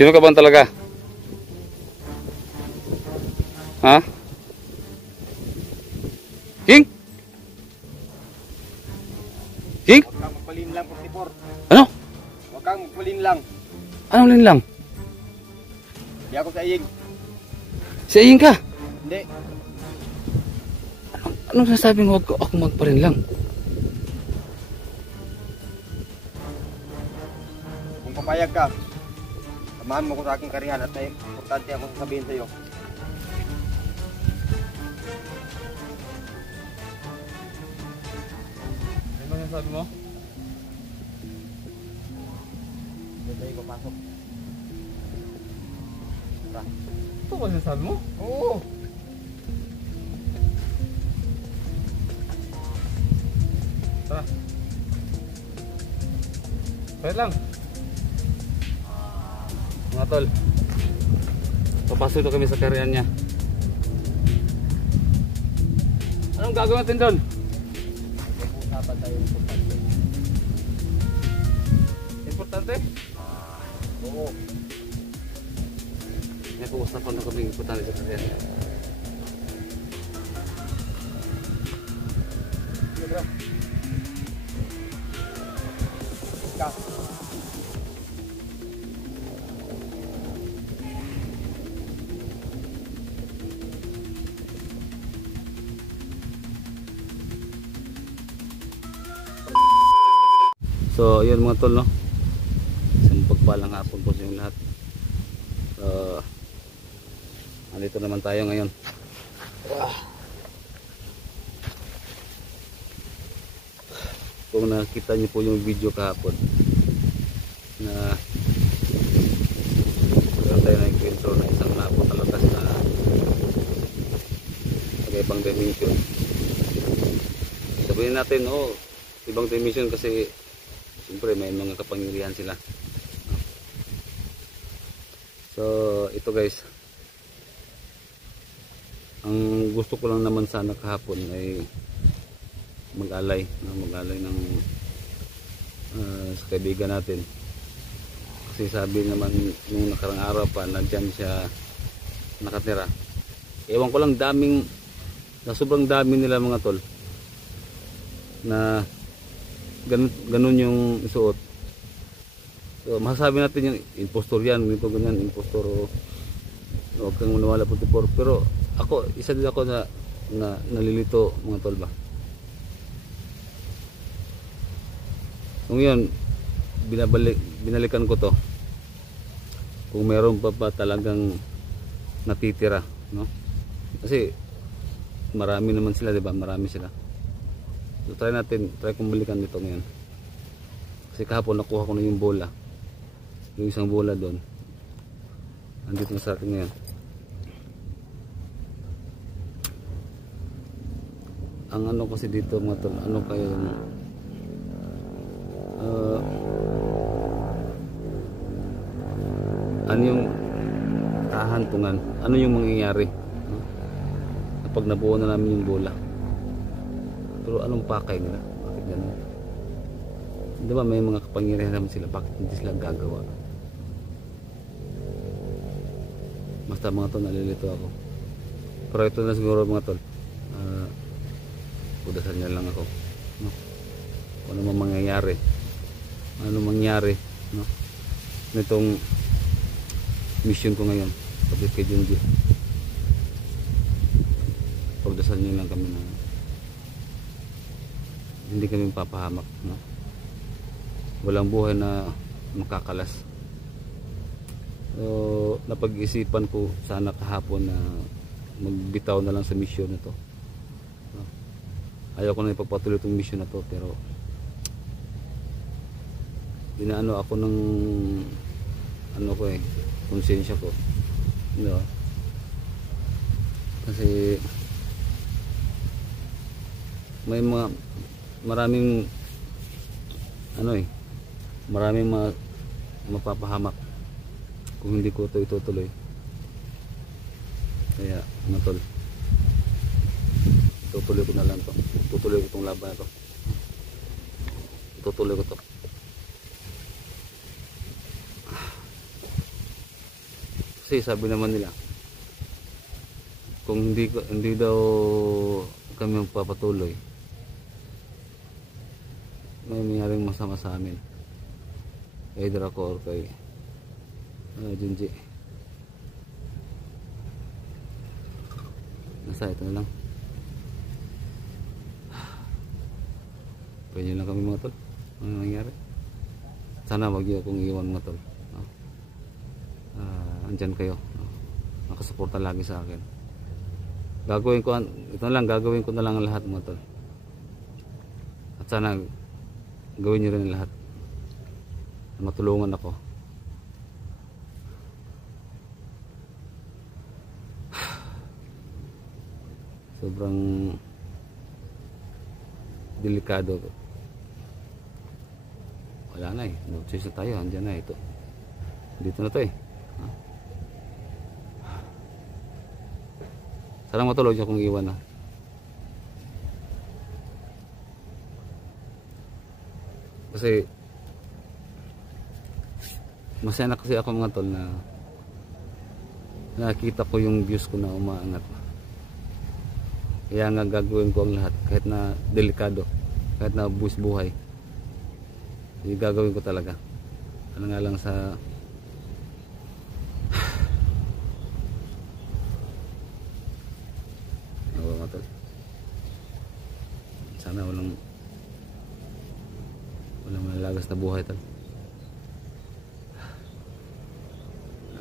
Sino ka bang talaga? Ha? King? King? Huwag kang magpalinlang, 44. Ano? Huwag kang magpalinlang. Anong linlang? Hindi ako sa iying. Si Aying ka? Hindi. Anong sasabing huwag ko ako magpalinlang? Kung papayag ka, samahan mo ko sa aking karihan at may importante ako sasabihin sa iyo. Ano ba yung sabi mo? Hindi tayo papasok. Tara. Ito ba yung sabi mo? Oo. Tara. Wait lang. Mga tol, papasok na kami sa karyan niya. Anong gagawin natin doon? Mag-usapan tayo importante. Importante? Oo. May pag-usapan na kami importante sa karyan niya. Tara. Ka. So, yun mga tol, no? Isang pagpalang hapon po sa inyong lahat. So, andito naman tayo ngayon. Kung nakita niyo po yung video kahapon na meron tayo na ikwento na isang napakalakas na ibang dimension. Sabihin natin, oh, ibang dimension kasi siyempre may mga kapangyarihan sila. So ito guys, ang gusto ko lang naman sana kahapon ay mag-alay ng sa kaibigan natin, kasi sabi naman nung nakarang araw pa nandyan siya nakatira. Ewan ko lang, sobrang dami nila mga tol na ganun yung isuot. So masasabi natin yung impostor yan, ganito ganyan, impostor, huwag kang maniwala 44. Pero ako, isa din ako na nalilito mga tol ba. Kung yun, binalikan ko to, kung meron pa talagang natitira, no? Kasi marami naman sila, diba? Marami sila. So try kong balikan nito ngayon. Kasi kahapon nakuha ko na yung bola. Yung isang bola doon. Andito na sa atin ngayon. Ang ano kasi dito mga tol, ano kayo yung ano yung kahantungan, ano yung mangyayari kapag nabuo na namin yung bola. Pero anong pakay nila? Bakit ganun? Di ba may mga kapangyarihan naman sila, bakit hindi sila gagawa? Basta mga tol, nalilito ako. Pero ito na siguro mga tol, udasan niya lang ako, no? Kung ano mangyayari, no? Nitong mission ko ngayon sabi kay Junji, pagdasal niyo lang kami na hindi kami papahamak, no? Walang buhay na makakalas. So napag-isipan ko sana kahapon na magbitaw na lang sa mission na to, no? Ayaw ko na ipagpatuloy itong mission na to, pero inaano ako ng ano ko konsensya ko, no? Kasi may maraming maraming mapapahamak kung hindi ko ito itutuloy. Kaya mga tol, tutuloy ko na lang to, tutuloy ko itong laban na to, tutuloy ko to. Kasi sabi naman nila, kung hindi daw kami magpapatuloy, may mangyaring masama sa amin. Either ako or kay Junji. Nasa ito na lang. Pwede lang kami mga tol. Ano nangyari? Sana wag niyo akong iwan mga tol. No? Andyan kayo. No? Nakasuporta lagi sa akin. Gagawin ko na lang ang lahat mga tol. At sana gawin niyo rin ang lahat. Matulungan ako. Sobrang delikado. Wala na eh. No choice na tayo. Andyan na ito. Dito na to eh. Sana matulog niyo kung iwan na. Kasi masaya na kasi ako mga tol na nakita ko yung views ko na umaangat. Kaya nga gagawin ko ang lahat kahit na delikado, kahit na buwis buhay. Gagawin ko talaga. Ano nga lang sa mga tol. Sana walang malalagas na buhay tol.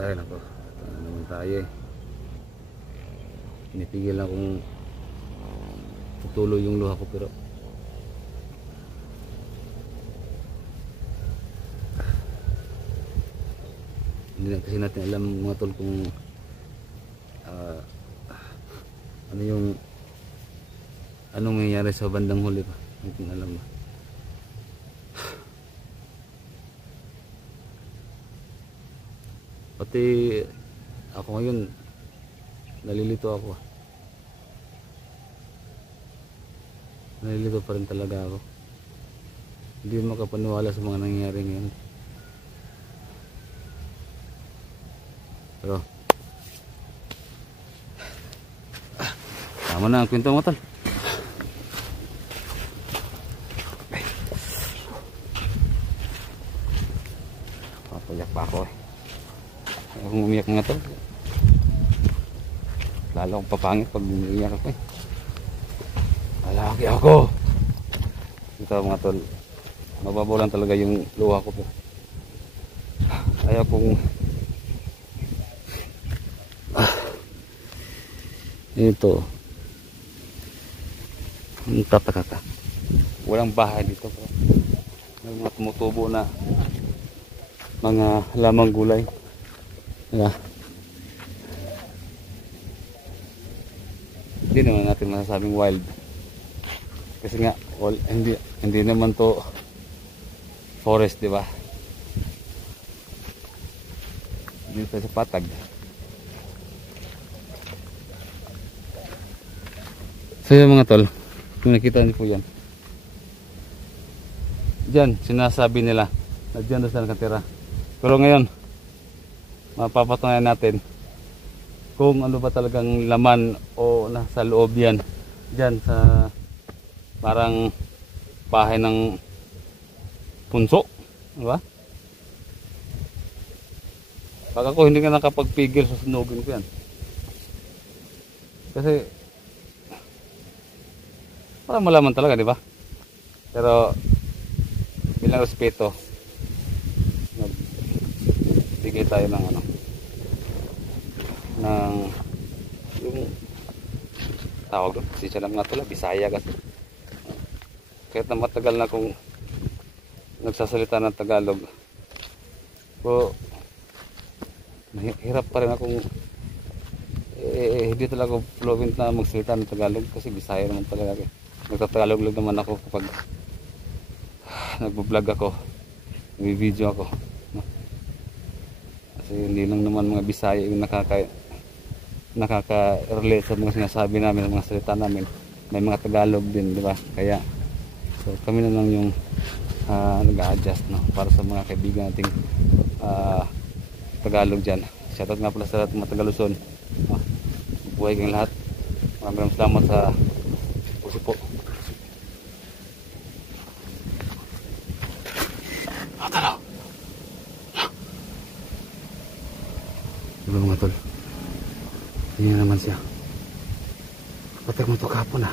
Ay nako, ano naman tayo eh. Pinipigil lang kung tutuloy yung luha ko pero hindi lang kasi natin alam mga tol kung ano yung anong mangyayari sa bandang huli pa. Hindi natin alam ba. Pati ako ngayon nalilito ako. Nalilito pa rin talaga ako. Hindi makapaniwala sa mga nangyayari ngayon. Pero tama na ang kwento mo tol. Papayak pa ako eh. Kung umiyak nga tol, lalo akong papangit pag umiyak ako eh. Malaki ako. Ito mga tol, mababaw lang talaga yung luha ko. Ayaw kong ito tataka ka. Walang bahay dito bro. May mga tumutubo na mga lamang gulay. Diba? Hindi naman natin masasabing wild. Kasi nga hindi naman to forest, di ba? Dito sa patag. So yun mga tol, kung nakita niyo po yan, dyan sinasabi nila na dyan doon sila nakatira. Pero ngayon mapapatunayan natin kung ano ba talagang laman o nasa loob yan dyan sa parang bahay ng punso, diba? Pag ako hindi ka nakapagpigil, susunugin ko yan. Kasi parang malaman talaga, diba? Pero bilang respeto, bigay tayo ng ano, ng yung tawag doon, kasi siya lang nga tula, Bisaya kasi. Kahit na matagal na akong nagsasalita ng Tagalog, so hirap pa rin akong hindi talaga fluent na magsalita ng Tagalog kasi Bisaya naman talaga. Nagtatagalog lang naman ako kapag nagbo-vlog ako, nag-video ako, no? Kasi hindi lang naman mga Bisaya yung nakaka-relate sa mga sinasabi namin, mga salita namin. May mga Tagalog din, di ba? Kaya so kami na lang yung nag-a-adjust, no? Para sa mga kaibigan nating Tagalog dyan. Shoutout nga pala sa lahat ng mga taga Luzon. Buhay kayong lahat. Maraming salamat sa puso po. Tara. Diba mga tol? Tingnan naman siya. Patay mo ito kahapon ah.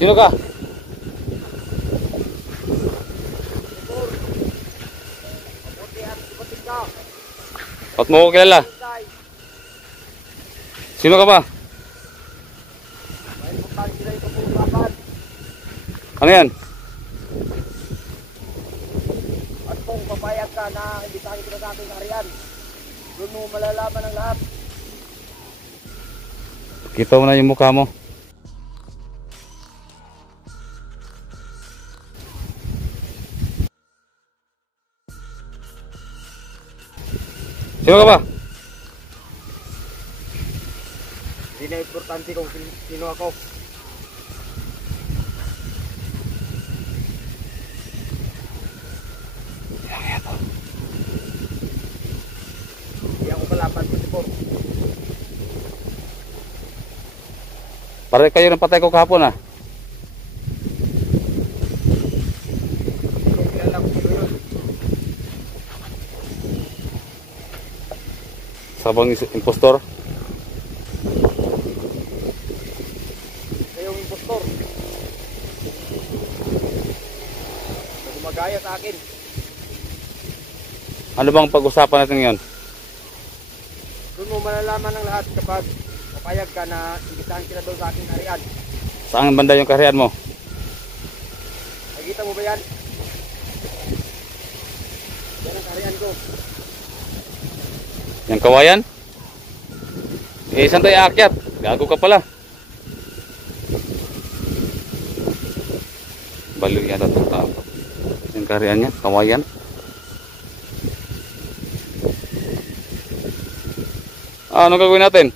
Sino ka? Ba't mo ko kilala? Sino ka ba? Ano yan? At kung papayag ka na imbitahin kita sa aking harian, doon mo malalaman ang lahat. Kita mo na yung mukha mo. Sino ka ba? Hindi na importante kung sino ako. Hindi ako kalaban ko po. Pare kayo ng patay ko kahapon ah. Sabang impostor. Kayong impostor. Gumagaya sa akin. Ano bang pag-usapan natin ngayon? Doon mo malalaman ang lahat kapag papayag ka na imbitahan kita doon sa aking harian. Saan banda yung kaharian mo? Nakikita mo ba yan? Yan ang harian ko. Yung kawayan? Eh, saan tayo aakyat? Gago ka pala. Baliw yata itong tao. Yung kaharian niya, kawayan. Ano gagawin natin?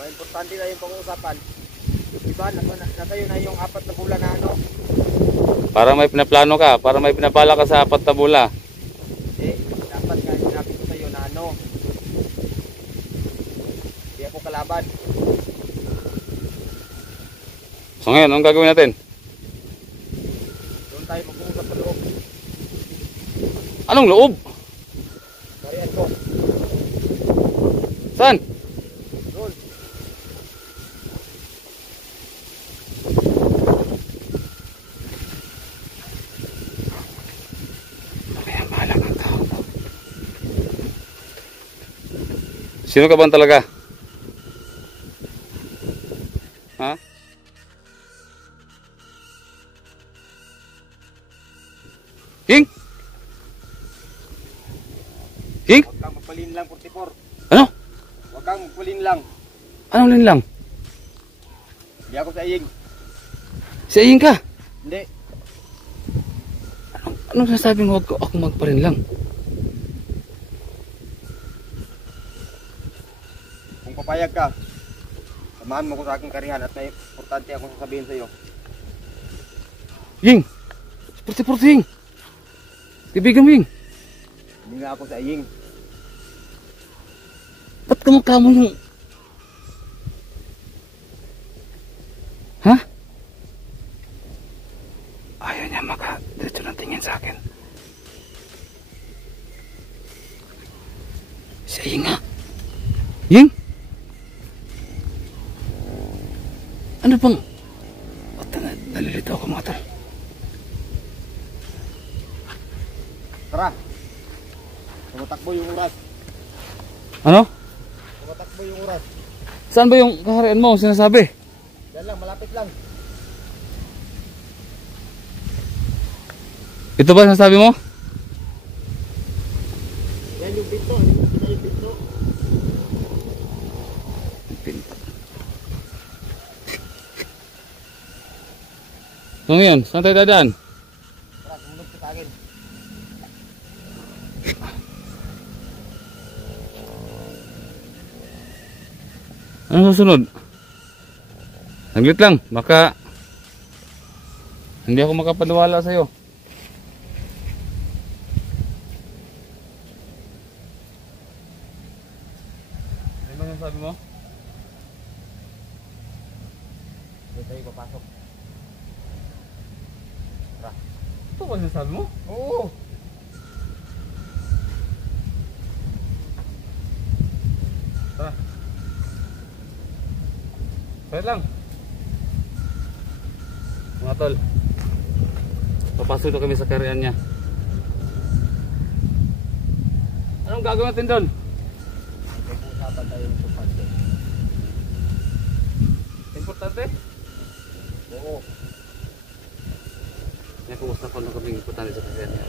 Importante na yung pag-uusapan. Diba, natayo na yung 4 na bulan na ano? Para may pinaplano ka, para may pinabala ka sa 4 na bula. Dapat nga sinabi ko sa'yo na ano, hindi ako kalaban. So ngayon, anong gagawin natin? Doon tayo mag-uusap sa loob. Anong loob? Harian ko. Saan? Doon. Kaya bahala kang tao. Sino ka bang talaga? Ha? King? King? Huwag kang magpalin lang, 44. Ano? Huwag kang magpalin lang. Anong lin lang? Hindi ako sa iying. Si Aying ka? Hindi. Anong sinasabi mo? Huwag ko ako magparin lang. Kung papayag ka, samahan mo ko sa aking karihan at may importante akong sasabihin sa iyo. Ying! Purti-purti Ying! Kaibigan mo Ying! Hindi nga ako sa iying. Ba't kamukha mo yung... Ha? Ayaw niya maka-diretso ng tingin sa akin. Si Ying nga. Ying? Ano bang... Ba't nalilito ako mga tol? Tara. Tumatakbo yung oras. Ano? Tumatakbo yung oras. Saan ba yung kaharian mo sinasabi? Yan lang, malapit lang. Ito ba sinasabi mo? So ngayon, saan tayo dadaan? Tara, sumunod ka sa akin. Ano susunod? Saglit lang, baka hindi ako makapaniwala sa'yo. Ano ba yung sabi mo? Doon tayo papasok. Tara. Ito ba yung sabi mo? Oo. Tara. Wait lang. Mga tol, papasok na kami sa karyan niya. Anong gagawin natin doon? Pag-uusapan tayo yung tupad. Importante? Oo. May kumusta ko nung kami importante sa karyan niya.